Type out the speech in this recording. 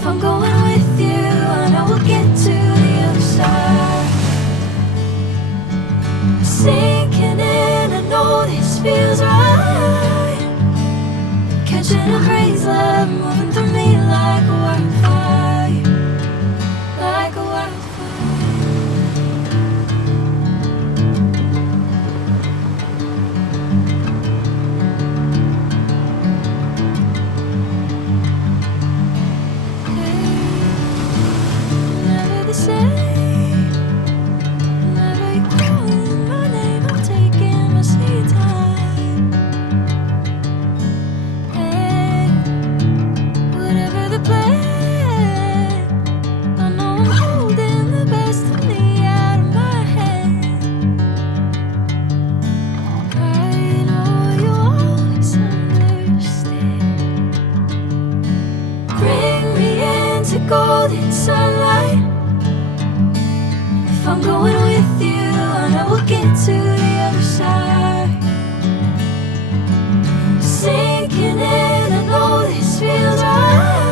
If I'm going with you, I know we'll get to the other side. Sinking in, I know this feels right. Catching a breeze, love moving through me like a wildfire, like a wildfire. Never the same. Never you calling my name, I'm taking my sweet time. Hey, whatever the plan, I know I'm holding the best of me out of my hand. I know you always understand. Bring me into golden sunlight. If I'm going with you, I know we'll get to the other side. Sinking in, I know this feels right.